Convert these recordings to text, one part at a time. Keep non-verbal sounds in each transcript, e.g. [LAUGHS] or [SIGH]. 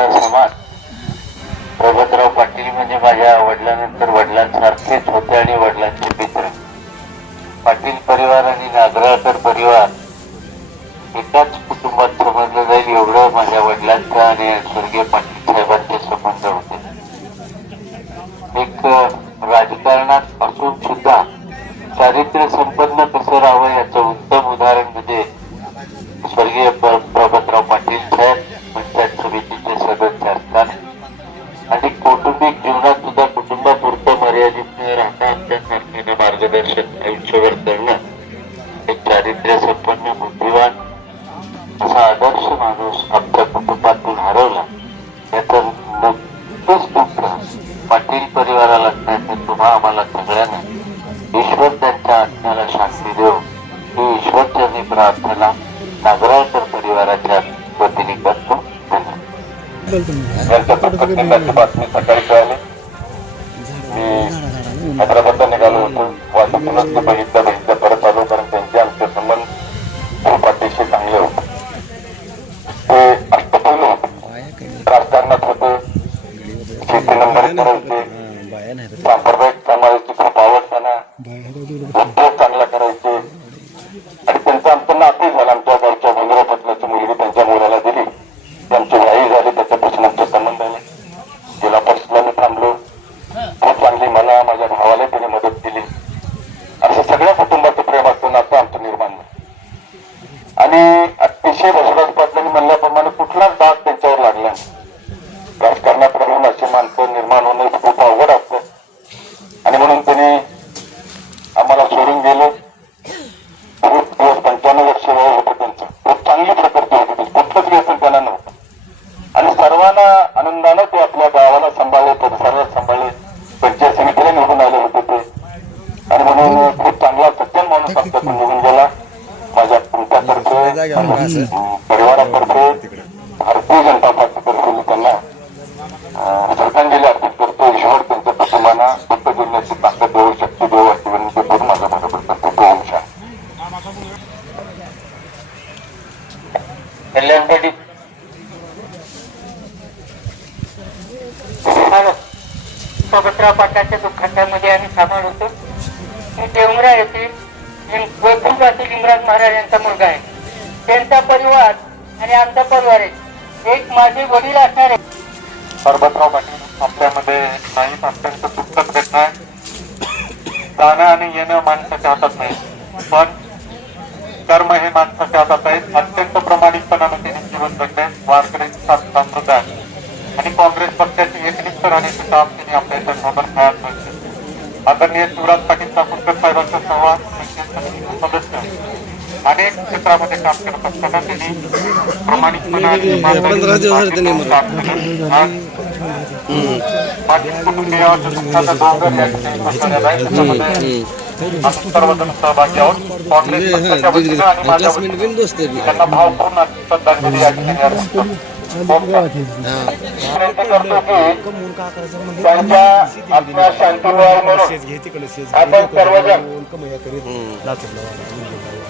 हो, हो, आमचा समाज प्रभातराव पाटील म्हणजे माझ्या वडिलांनंतर वडिलांसारखेच होते आणि वडिलांचे मित्र. पाटील परिवार आणि नागराळकर परिवार. एकाच कुटुंबात समजलं जाईल एवढं माझ्या वडिलांचा आणि स्वर्गीय पाटील साहेबांचे संबंध होते. एक राजकारणात असून सुद्धा चारित्र्य संपन्न कसं राहावं आयुष्यभर करणं एक चारित्र्य संपन्न बुद्धिवान असा आदर्श माणूस आमच्या कुटुंबातून हरवला. याचं नक्कीच दुःख पाटील परिवाराला नाही तुम्हा आम्हाला सगळ्यांना. ईश्वर त्यांच्या आत्म्याला शांती देव ही ईश्वरचरणी प्रार्थना नागराळकर परिवाराच्या वतीने करतो. धन्यवाद. बातमी सकाळी कळाली. ते बघितलं बघितलं परत आलो कारण त्यांचे आमचे संबंध खूप अतिशय चांगले होते. ते अष्टपैलू राजकारणात होते. शेती नंबर करायचे सांप्रदायिक समाजाची खूप आवड त्यांना उद्योग चांगला करायचे आणि त्यांचं आमचं नाते झालं आमच्या घरच्या भंगरा पटलाची मुलगी त्यांच्या मुलाला दिली ती आमची वाई झाली त्याच्यापासून आमचे संबंध आले जिल्हा परिषदला मी थांबलो खूप चांगली मला माझ्या भावाला त्याने मदत केली असं सगळ्या कुटुंबाचं प्रेमाचं नातं आमचं निर्माण झालं आणि अतिशय बसवराज पाटलांनी म्हणल्याप्रमाणे कुठलाच भाग त्यांच्यावर लागला नाही राजकारणात राहून असे माणसं निर्माण होणं हे खूप अवघड असतं आणि म्हणून त्यांनी आम्हाला सोडून गेले खूप दिवस पंच्याण्णव वर्ष वय होतं त्यांचं खूप चांगली प्रकृती होती त्यांची. कुठलंच व्यसन त्यांना नव्हतं आणि सर्वांना आनंदानं ते आपल्या गावाला सांभाळले परिसराला सांभाळले पंचायत समितीला निवडून आले होते ते आणि म्हणून खूप चांगला सज्जन माणूस आमच्यातून निघून गेला माझ्या परिवारातर्फे भारतीय जनता पार्टीतर्फे मी त्यांना. अं, श्रद्धांजली अर्पित करतो. ईश्वर त्यांच्या कुटुंबांना दुःख जिल्ह्याची ताकद देऊ शक्ती देऊ अशी विनंती करून माझ्या बरोबर करतो. ओम शांती कल्याणसाठी. हॅलो. सोबतराव पाटलाच्या दुःखाच्यामध्ये आम्ही सामील होतो. मी महाराज यांचा मुलगा आहे. त्यांचा परिवार आणि आमचा परिवार आहे. एक माझे वडील असणारे. परबतराव पाटील आपल्यामध्ये नाही अत्यंत दुःखद घटना आहे. जाणं आणि येणं माणसाच्या हातात नाही. पण कर्म हे माणसाच्या हातात आहेत. अत्यंत प्रामाणिकपणाने त्यांनी जीवन जगले वारकऱ्यांची साथ आहे आणि काँग्रेस पक्षाची एकनिष्ठ राहण्याचे काम त्यांनी आपल्या इतिहासावर खेळात मिळते आदरणीय शिवराज पाटील साहेबांचा सहवास सदस्य. अनेक क्षेत्रामध्ये काम करत असताना त्यांनी प्रामाणिकपणा आणि इमानदारीने काम केलं. आज पाटील कुटुंबियावर दुःखाचा डोंगर या ठिकाणी कोसळलेला आहे. त्याच्यामध्ये आपण सर्वजण सहभागी आहोत. काँग्रेस पक्षाच्या वतीनं आणि माझ्या वतीनं त्यांना भावपूर्ण श्रद्धांजली या ठिकाणी अर्पण करतो. विनंती करतो की त्यांच्या आत्म्यास शांती मिळावी म्हणून आपण सर्वजण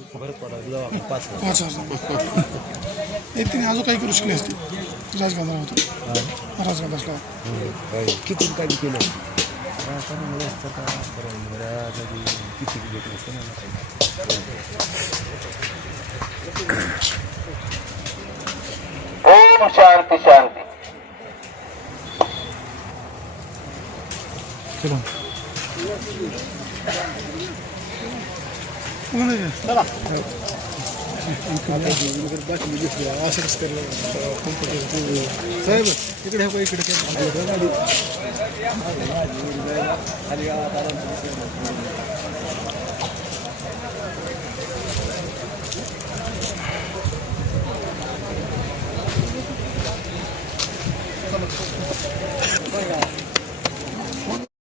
पाच [LAUGHS] हजार नाही तिने अजून काही करू शकले असते. राजकारणाला होतो. राजकारण असला किती काय केलं? ओम शांती शांती. केलं. चला. असं कसं साहेब इकडे हो इकडे काय